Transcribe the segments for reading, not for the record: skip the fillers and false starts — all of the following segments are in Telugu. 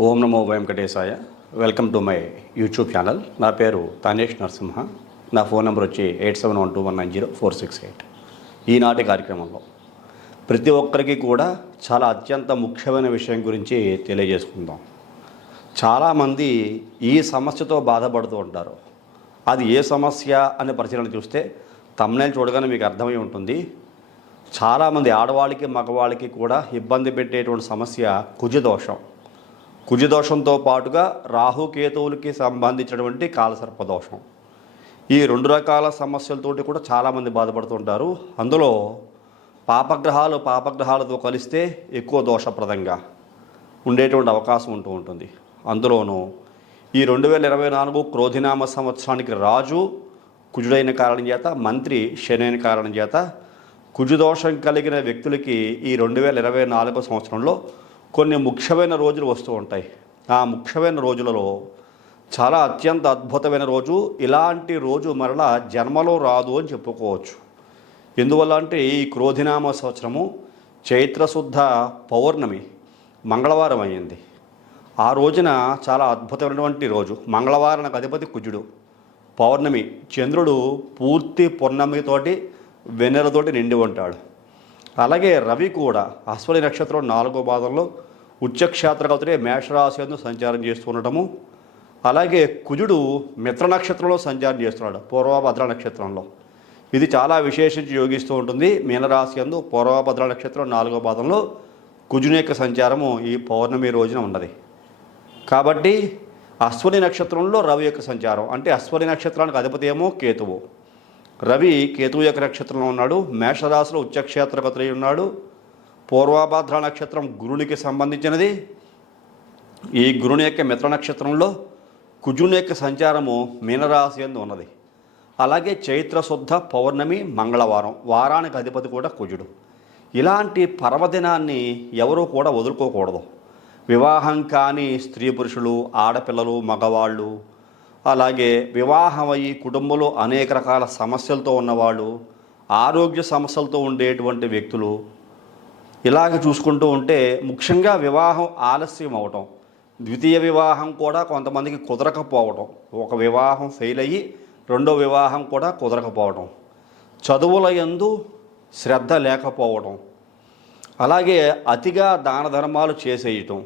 Om Namo Venkatesaya. Welcome to my YouTube channel. నా పేరు తానేష్ నరసింహ. నా ఫోన్ నెంబర్ వచ్చి 8712190468. ఈనాటి కార్యక్రమంలో ప్రతి ఒక్కరికి కూడా చాలా అత్యంత ముఖ్యమైన విషయం గురించి తెలియజేసుకుందాం. చాలామంది ఈ సమస్యతో బాధపడుతూ ఉంటారు. అది ఏ సమస్య అనే పరిశీలన చూస్తే తమ్నైల్ చూడగానే మీకు అర్థమై ఉంటుంది. చాలామంది ఆడవాళ్ళకి మగవాళ్ళకి కూడా ఇబ్బంది పెట్టేటువంటి సమస్య కుజదోషం. కుజదోషంతో పాటుగా రాహుకేతువులకి సంబంధించినటువంటి కాలసర్పదోషం. ఈ రెండు రకాల సమస్యలతోటి కూడా చాలామంది బాధపడుతుంటారు. అందులో పాపగ్రహాలతో కలిస్తే ఎక్కువ దోషప్రదంగా ఉండేటువంటి అవకాశం ఉంటుంది. అందులోనూ ఈ 2024 క్రోధినామ సంవత్సరానికి రాజు కుజుడైన కారణం చేత, మంత్రి శని అయిన కారణం చేత కుజదోషం కలిగిన వ్యక్తులకి ఈ 2024 సంవత్సరంలో కొన్ని ముఖ్యమైన రోజులు వస్తూ ఉంటాయి. ఆ ముఖ్యమైన రోజులలో చాలా అత్యంత అద్భుతమైన రోజు, ఇలాంటి రోజు మరలా జన్మలో రాదు అని చెప్పుకోవచ్చు. ఎందువల్ల అంటే ఈ క్రోధినామ సంవత్సరము చైత్రశుద్ధ పౌర్ణమి మంగళవారం అయ్యింది. ఆ రోజున చాలా అద్భుతమైనటువంటి రోజు. మంగళవారానికి అధిపతి కుజుడు, పౌర్ణమి చంద్రుడు పూర్తి పూర్ణమితోటి వెన్నెలతోటి నిండి ఉంటాడు. అలాగే రవి కూడా అశ్వని నక్షత్రం 4వ పాదంలో ఉచ్చక్షేత్రగతుడే మేషరాశి యందు సంచారం చేస్తూ ఉండటము. అలాగే కుజుడు మిత్ర నక్షత్రంలో సంచారం చేస్తున్నాడు, పూర్వభద్ర నక్షత్రంలో. ఇది చాలా విశేషించి యోగిస్తూ ఉంటుంది. మీనరాశి యందు పూర్వభద్ర నక్షత్రం 4వ పాదంలో కుజుని యొక్క సంచారము ఈ పౌర్ణమి రోజున ఉన్నది. కాబట్టి అశ్వని నక్షత్రంలో రవి యొక్క సంచారం, అంటే అశ్వని నక్షత్రానికి అధిపతి ఏమో కేతువు. రవి కేతువు యొక్క నక్షత్రంలో ఉన్నాడు. మేషరాశిలో ఉచ్చక్షేత్రగతుడై ఉన్నాడు. పూర్వభద్ర నక్షత్రం గురునికి సంబంధించినది. ఈ గురుని యొక్క మిత్ర నక్షత్రంలో కుజుని యొక్క సంచారము మీనరాశి యందు ఉన్నది. అలాగే చైత్రశుద్ధ పౌర్ణమి మంగళవారం, వారానికి అధిపతి కూడా కుజుడు. ఇలాంటి పర్వదినాన్ని ఎవరూ కూడా వదులుకోకూడదు. వివాహం కాని స్త్రీ పురుషులు, ఆడపిల్లలు, మగవాళ్ళు, అలాగే వివాహమయ్యి కుటుంబంలో అనేక రకాల సమస్యలతో ఉన్నవాళ్ళు, ఆరోగ్య సమస్యలతో ఉండేటువంటి వ్యక్తులు, ఇలాగ చూసుకుంటూ ఉంటే ముఖ్యంగా వివాహం ఆలస్యం అవటం, ద్వితీయ వివాహం కూడా కొంతమందికి కుదరకపోవటం, ఒక వివాహం ఫెయిల్ అయ్యి రెండో వివాహం కూడా కుదరకపోవటం, చదువుల యందు శ్రద్ధ లేకపోవటం, అలాగే అతిగా దాన ధర్మాలు చేసేయటం,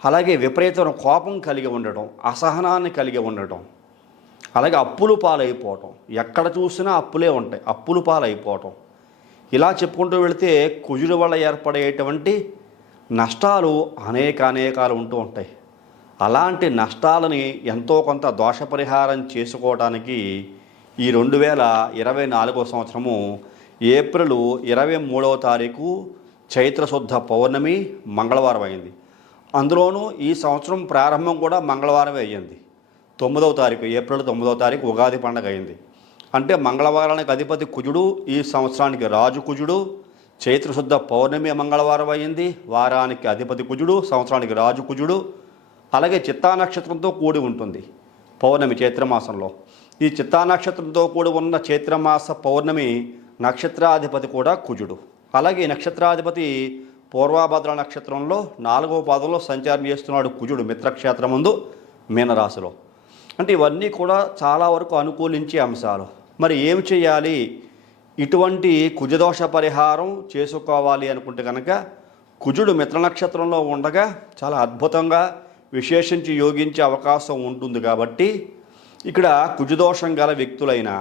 అలాగే విపరీతమైన కోపం కలిగి ఉండటం, అసహనాన్ని కలిగి ఉండటం, అలాగే అప్పులు పాలైపోవటం, ఎక్కడ చూసినా అప్పులే ఉంటాయి, అప్పులు పాలైపోవటం. ఇలా చెప్పుకుంటూ వెళితే కుజుడు వల్ల ఏర్పడేటువంటి నష్టాలు అనేకాలు ఉంటూ ఉంటాయి. అలాంటి నష్టాలని ఎంతో కొంత దోష పరిహారం చేసుకోవడానికి ఈ 2024 సంవత్సరము ఏప్రిల్ 23వ తారీఖు చైత్రశుద్ధ పౌర్ణమి మంగళవారం అయింది. అందులోనూ ఈ సంవత్సరం ప్రారంభం కూడా మంగళవారమే అయ్యింది. 9వ తారీఖు, ఏప్రిల్ 9వ తారీఖు ఉగాది పండుగ అయింది. అంటే మంగళవారానికి అధిపతి కుజుడు, ఈ సంవత్సరానికి రాజు కుజుడు. చైత్రశుద్ధ పౌర్ణమి మంగళవారం అయ్యింది, వారానికి అధిపతి కుజుడు, సంవత్సరానికి రాజు కుజుడు. అలాగే చిత్తా నక్షత్రంతో కూడి ఉంటుంది పౌర్ణమి చైత్రమాసంలో. ఈ చిత్తా నక్షత్రంతో కూడి ఉన్న చైత్రమాస పౌర్ణమి నక్షత్రాధిపతి కూడా కుజుడు. అలాగే నక్షత్రాధిపతి పూర్వభద్ర నక్షత్రంలో 4వ పాదంలో సంచారం చేస్తున్నాడు కుజుడు మిత్రక్షేత్రం ముందు మీనరాశిలో. అంటే ఇవన్నీ కూడా చాలా వరకు అనుకూలించే అంశాలు. మరి ఏమి చేయాలి? ఇటువంటి కుజదోష పరిహారం చేసుకోవాలి అనుకుంటే కనుక కుజుడు మిత్ర నక్షత్రంలో ఉండగా చాలా అద్భుతంగా విశేషించి యోగించే అవకాశం ఉంటుంది. కాబట్టి ఇక్కడ కుజదోషం గల వ్యక్తులైనా,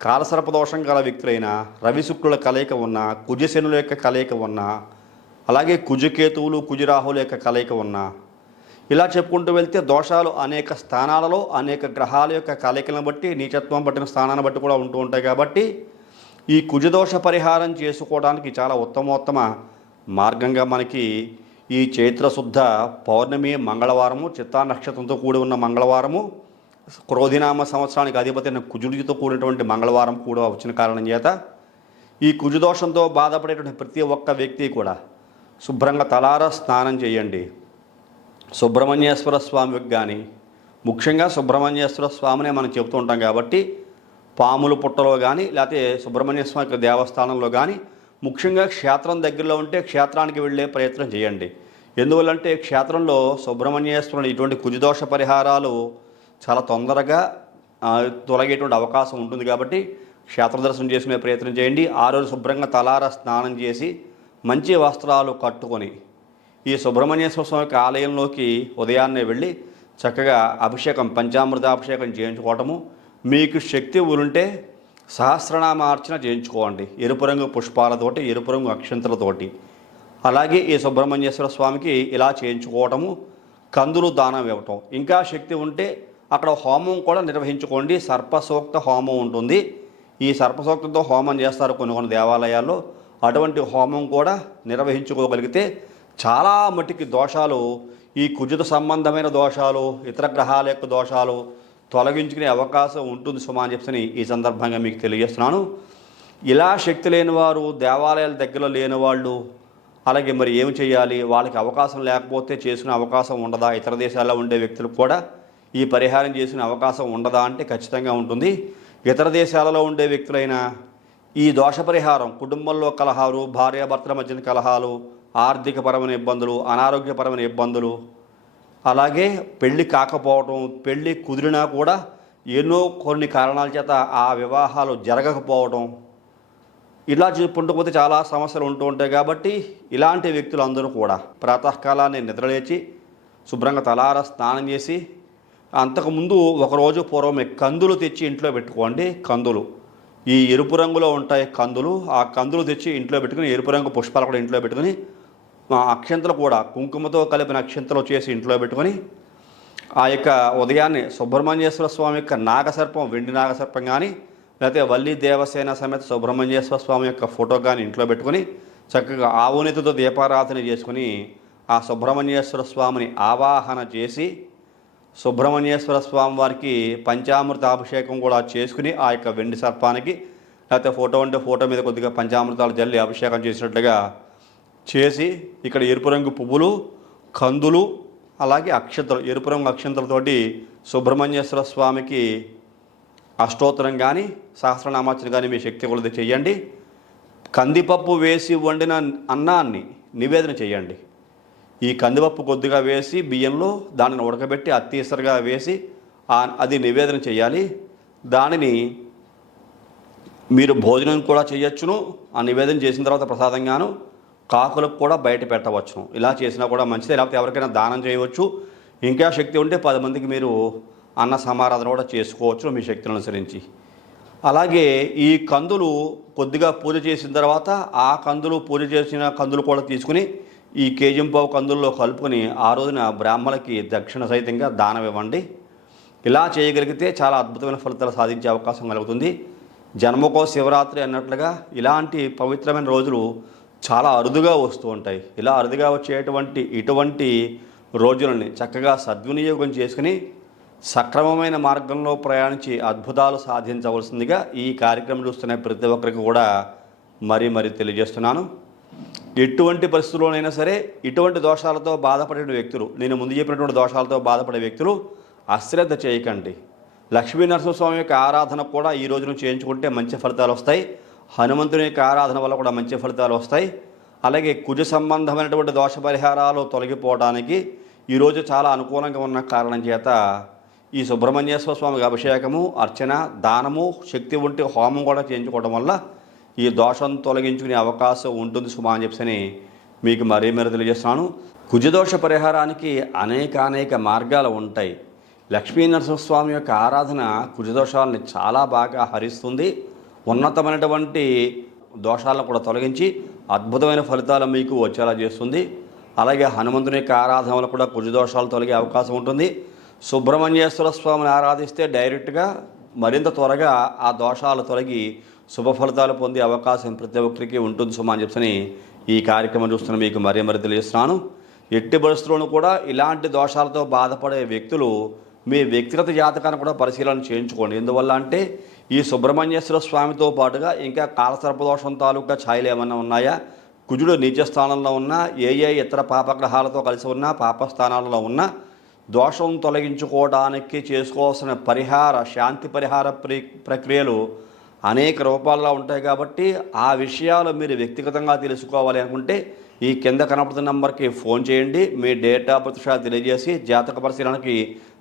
కాలసర్పదోషం గల వ్యక్తులైనా, రవి శుక్రుల కలయిక ఉన్న, కుజశనుల యొక్క కలయిక ఉన్న, అలాగే కుజకేతువులు కుజరాహుల యొక్క కలయిక ఉన్న, ఇలా చెప్పుకుంటూ వెళ్తే దోషాలు అనేక స్థానాలలో అనేక గ్రహాల యొక్క కలయికలను బట్టి, నీచత్వం పట్టిన స్థానాన్ని బట్టి కూడా ఉంటూ ఉంటాయి. కాబట్టి ఈ కుజదోష పరిహారం చేసుకోవడానికి చాలా ఉత్తమోత్తమ మార్గంగా మనకి ఈ చైత్రశుద్ధ పౌర్ణమి మంగళవారము, చిత్తా నక్షత్రంతో కూడి ఉన్న మంగళవారము, క్రోధినామ సంవత్సరానికి అధిపతి అయిన కుజుడితో కూడినటువంటి మంగళవారం కూడా వచ్చిన కారణం చేత ఈ కుజదోషంతో బాధపడేటువంటి ప్రతి ఒక్క వ్యక్తి కూడా శుభ్రంగా తలారా స్నానం చేయండి. సుబ్రహ్మణ్యేశ్వర స్వామికి కానీ, ముఖ్యంగా సుబ్రహ్మణ్యేశ్వర స్వామినే మనం చెబుతూ ఉంటాం కాబట్టి పాముల పుట్టలో కానీ, లేకపోతే సుబ్రహ్మణ్య స్వామి దేవస్థానంలో కానీ, ముఖ్యంగా క్షేత్రం దగ్గరలో ఉంటే క్షేత్రానికి వెళ్ళే ప్రయత్నం చేయండి. ఎందువల్లంటే క్షేత్రంలో సుబ్రహ్మణ్యేశ్వరుని ఇటువంటి కుజదోష పరిహారాలు చాలా తొందరగా తొలగేటువంటి అవకాశం ఉంటుంది కాబట్టి క్షేత్ర దర్శనం చేసుకునే ప్రయత్నం చేయండి. ఆ రోజు శుభ్రంగా తలార స్నానం చేసి మంచి వస్త్రాలు కట్టుకొని ఈ సుబ్రహ్మణ్యేశ్వర స్వామి ఆలయంలోకి ఉదయాన్నే వెళ్ళి చక్కగా అభిషేకం పంచామృతాభిషేకం చేయించుకోవటము, మీకు శక్తి ఉంటే సహస్రనామార్చన చేయించుకోండి ఎరుపు రంగు పుష్పాలతోటి, ఎరుపు రంగు అక్షంతలతోటి. అలాగే ఈ సుబ్రహ్మణ్యేశ్వర స్వామికి ఇలా చేయించుకోవటము, కందులు దానం ఇవ్వటం. ఇంకా శక్తి ఉంటే అక్కడ హోమం కూడా నిర్వహించుకోండి. సర్పసూక్త హోమం ఉంటుంది. ఈ సర్పసూక్తంతో హోమం చేస్తారు కొన్ని దేవాలయాల్లో. అటువంటి హోమం కూడా నిర్వహించుకోగలిగితే చాలా మట్టికి దోషాలు, ఈ కుజుత సంబంధమైన దోషాలు, ఇతర గ్రహాల యొక్క దోషాలు తొలగించుకునే అవకాశం ఉంటుంది సుమా అని చెప్పని ఈ సందర్భంగా మీకు తెలియజేస్తున్నాను. ఇలా శక్తి లేని వారు, దేవాలయాల దగ్గరలో లేని వాళ్ళు, అలాగే మరి ఏమి చేయాలి, వాళ్ళకి అవకాశం లేకపోతే చేసుకునే అవకాశం ఉండదా, ఇతర దేశాల్లో ఉండే వ్యక్తులకు కూడా ఈ పరిహారం చేసుకునే అవకాశం ఉండదా అంటే ఖచ్చితంగా ఉంటుంది. ఇతర దేశాలలో ఉండే వ్యక్తులైనా ఈ దోష పరిహారం, కుటుంబంలో కలహాలు, భార్యాభర్తల మధ్యన కలహాలు, ఆర్థికపరమైన ఇబ్బందులు, అనారోగ్యపరమైన ఇబ్బందులు, అలాగే పెళ్ళి కాకపోవటం, పెళ్ళి కుదిరినా కూడా కొన్ని కారణాల చేత ఆ వివాహాలు జరగకపోవడం, ఇలా చెప్పుకుంటూ చాలా సమస్యలు ఉంటూ ఉంటాయి. కాబట్టి ఇలాంటి వ్యక్తులందరూ కూడా ప్రాతకాలాన్ని నిద్రలేచి శుభ్రంగా తలార స్నానం చేసి, అంతకుముందు ఒకరోజు పూర్వమే కందులు తెచ్చి ఇంట్లో పెట్టుకోండి. కందులు ఈ ఎరుపు రంగులో ఉంటాయి కందులు. ఆ కందులు తెచ్చి ఇంట్లో పెట్టుకుని, ఎరుపు రంగు పుష్పాలు కూడా ఇంట్లో పెట్టుకుని, అక్షంతలు కూడా కుంకుమతో కలిపిన అక్షంతలు చేసి ఇంట్లో పెట్టుకొని, ఆ యొక్క ఉదయాన్నే సుబ్రహ్మణ్యేశ్వర స్వామి యొక్క నాగసర్పం, వెండి నాగసర్పం కానీ, లేకపోతే వల్లి దేవసేన సమేత సుబ్రహ్మణ్యేశ్వర స్వామి యొక్క ఫోటో కానీ ఇంట్లో పెట్టుకొని చక్కగా ఆవునితితో దీపారాధన చేసుకుని ఆ సుబ్రహ్మణ్యేశ్వర స్వామిని ఆవాహన చేసి సుబ్రహ్మణ్యేశ్వర స్వామి వారికి పంచామృత అభిషేకం కూడా చేసుకుని, ఆ యొక్క వెండి సర్పానికి, లేకపోతే ఫోటో ఉంటే ఫోటో మీద కొద్దిగా పంచామృతాలు జల్లి అభిషేకం చేసినట్లుగా చేసి, ఇక్కడ ఎరుపు రంగు పువ్వులు, కందులు, అలాగే అక్షంతలు, ఎరుపు రంగు అక్షంతలతోటి సుబ్రహ్మణ్యేశ్వర స్వామికి అష్టోత్తరం కానీ సహస్రనామార్చన కానీ మీ శక్తి కొలది చేయండి. కందిపప్పు వేసి వండిన అన్నాన్ని నివేదన చేయండి. ఈ కందిపప్పు కొద్దిగా వేసి బియ్యంలో దానిని ఉడకబెట్టి అత్తీసరిగా వేసి అది నివేదన చేయాలి. దానిని మీరు భోజనం కూడా చేయొచ్చును. ఆ నివేదన చేసిన తర్వాత ప్రసాదంగాను కాకులకు కూడా బయట పెట్టవచ్చును. ఇలా చేసినా కూడా మంచిదే. లేకపోతే ఎవరికైనా దానం చేయవచ్చు. ఇంకా శక్తి ఉంటే 10 మందికి మీరు అన్న సమారాధన కూడా చేసుకోవచ్చు మీ శక్తిని అనుసరించి. అలాగే ఈ కందులు కొద్దిగా పూజ చేసిన తర్వాత ఆ పూజ చేసిన కందులు కూడా తీసుకుని ఈ కేజింపావు కందుల్లో కలుపుకొని ఆ రోజున బ్రాహ్మణులకి దక్షిణ సహితంగా దానం ఇవ్వండి. ఇలా చేయగలిగితే చాలా అద్భుతమైన ఫలితాలు సాధించే అవకాశం కలుగుతుంది. జన్మకో శివరాత్రి అన్నట్లుగా ఇలాంటి పవిత్రమైన రోజులు చాలా అరుదుగా వస్తూ ఉంటాయి. ఇలా అరుదుగా వచ్చేటువంటి ఇటువంటి రోజులని చక్కగా సద్వినియోగం చేసుకుని సక్రమమైన మార్గంలో ప్రయాణించి అద్భుతాలు సాధించవలసిందిగా ఈ కార్యక్రమం చూస్తున్న ప్రతి ఒక్కరికి కూడా మరీ తెలియజేస్తున్నాను. ఎటువంటి పరిస్థితుల్లోనైనా సరే ఇటువంటి దోషాలతో బాధపడే వ్యక్తులు, నేను ముందు చెప్పినటువంటి దోషాలతో బాధపడే వ్యక్తులు అశ్రద్ధ చేయకండి. లక్ష్మీ నరసింహస్వామి యొక్క ఆరాధన కూడా ఈ రోజున చేయించుకుంటే మంచి ఫలితాలు వస్తాయి. హనుమంతుని యొక్క ఆరాధన వల్ల కూడా మంచి ఫలితాలు వస్తాయి. అలాగే కుజ సంబంధమైనటువంటి దోష పరిహారాలు తొలగిపోవడానికి ఈరోజు చాలా అనుకూలంగా ఉన్న కారణం చేత ఈ సుబ్రహ్మణ్యేశ్వర స్వామికి అభిషేకము, అర్చన, దానము, శక్తి ఉంటే హోమం కూడా చేయించుకోవడం వల్ల ఈ దోషం తొలగించుకునే అవకాశం ఉంటుంది సుమా అని చెప్పని మీకు మరీ తెలియజేస్తున్నాను. కుజదోష పరిహారానికి అనేక మార్గాలు ఉంటాయి. లక్ష్మీ నరసింహస్వామి యొక్క ఆరాధన కుజదోషాలని చాలా బాగా హరిస్తుంది. ఉన్నతమైనటువంటి దోషాలను కూడా తొలగించి అద్భుతమైన ఫలితాలు మీకు వచ్చేలా చేస్తుంది. అలాగే హనుమంతుని యొక్క ఆరాధన వల్ల కూడా కుజదోషాలు తొలగే అవకాశం ఉంటుంది. సుబ్రహ్మణ్యేశ్వర స్వామిని ఆరాధిస్తే డైరెక్ట్గా మరింత త్వరగా ఆ దోషాలు తొలగి శుభ ఫలితాలు పొందే అవకాశం ప్రతి ఒక్కరికి ఉంటుంది సుమా అని చెప్పని ఈ కార్యక్రమం చూస్తున్న మీకు మరీ తెలియజేస్తున్నాను. ఎట్టి పరిస్థితుల్లోనూ కూడా ఇలాంటి దోషాలతో బాధపడే వ్యక్తులు మీ వ్యక్తిగత జాతకాన్ని కూడా పరిశీలన చేయించుకోండి. ఎందువల్ల అంటే ఈ సుబ్రహ్మణ్యేశ్వర స్వామితో పాటుగా ఇంకా కాలసర్పదోషం తాలూకా ఛాయలు ఏమన్నా ఉన్నాయా, కుజుడు నీచ స్థానంలో ఉన్నా, ఏ ఇతర పాపగ్రహాలతో కలిసి ఉన్నా, పాపస్థానాలలో ఉన్నా దోషం తొలగించుకోవడానికి చేసుకోవాల్సిన శాంతి పరిహార ప్రక్రియలు అనేక రూపాల్లో ఉంటాయి. కాబట్టి ఆ విషయాలు మీరు వ్యక్తిగతంగా తెలుసుకోవాలి అనుకుంటే ఈ కింద కనపడుతున్న నంబర్కి ఫోన్ చేయండి. మీ డేట్ ఆఫ్ బర్త్ తెలియజేసి జాతక పరిశీలనకి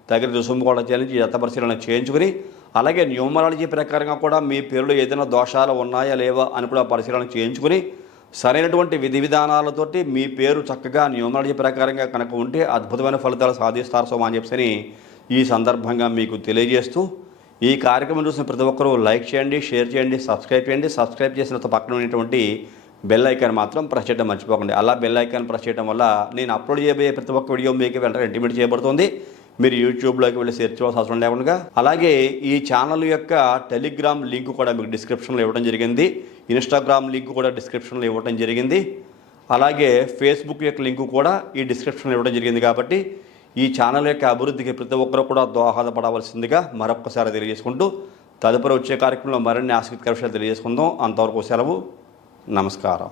తగిన రుసుము కూడా చెల్లించి జాతక పరిశీలన చేయించుకుని, అలాగే న్యూమరాలజీ ప్రకారంగా కూడా మీ పేరులో ఏదైనా దోషాలు ఉన్నాయా లేవా అని కూడా పరిశీలన చేయించుకుని, సరైనటువంటి విధి విధానాలతోటి మీ పేరు చక్కగా న్యూమరాలజీ ప్రకారంగా కనుక ఉంటే అద్భుతమైన ఫలితాలు సాధిస్తారు సోమా అని చెప్పని ఈ సందర్భంగా మీకు తెలియజేస్తూ, ఈ కార్యక్రమం చూసిన ప్రతి ఒక్కరూ లైక్ చేయండి, షేర్ చేయండి, సబ్స్క్రైబ్ చేయండి. సబ్స్క్రైబ్ చేసిన పక్కన ఉన్నటువంటి బెల్ ఐకాన్ మాత్రం ప్రెస్ చేయడం మర్చిపోకండి. అలా బెల్ ఐకాన్ ప్రెస్ చేయడం వల్ల నేను అప్లోడ్ చేయబోయే ప్రతి ఒక్క వీడియో మీకు వెంటనే ఇంటిమేట్ చేయబడుతుంది. మీరు యూట్యూబ్లోకి వెళ్ళి సెర్చ్ చేయాల్సిన అవసరం లేకుండా, అలాగే ఈ ఛానల్ యొక్క టెలిగ్రామ్ లింక్ కూడా మీకు డిస్క్రిప్షన్లో ఇవ్వడం జరిగింది. ఇన్స్టాగ్రామ్ లింక్ కూడా డిస్క్రిప్షన్లో ఇవ్వడం జరిగింది. అలాగే ఫేస్బుక్ యొక్క లింక్ కూడా ఈ డిస్క్రిప్షన్లో ఇవ్వడం జరిగింది. కాబట్టి ఈ ఛానల్ యొక్క అభివృద్ధికి ప్రతి ఒక్కరూ కూడా దోహదపడవలసిందిగా మరొకసారి తెలియజేసుకుంటూ, తదుపరి వచ్చే కార్యక్రమంలో మరిన్ని ఆసక్తికర విషయాలు తెలియజేసుకుందాం. అంతవరకు సెలవు. నమస్కారం.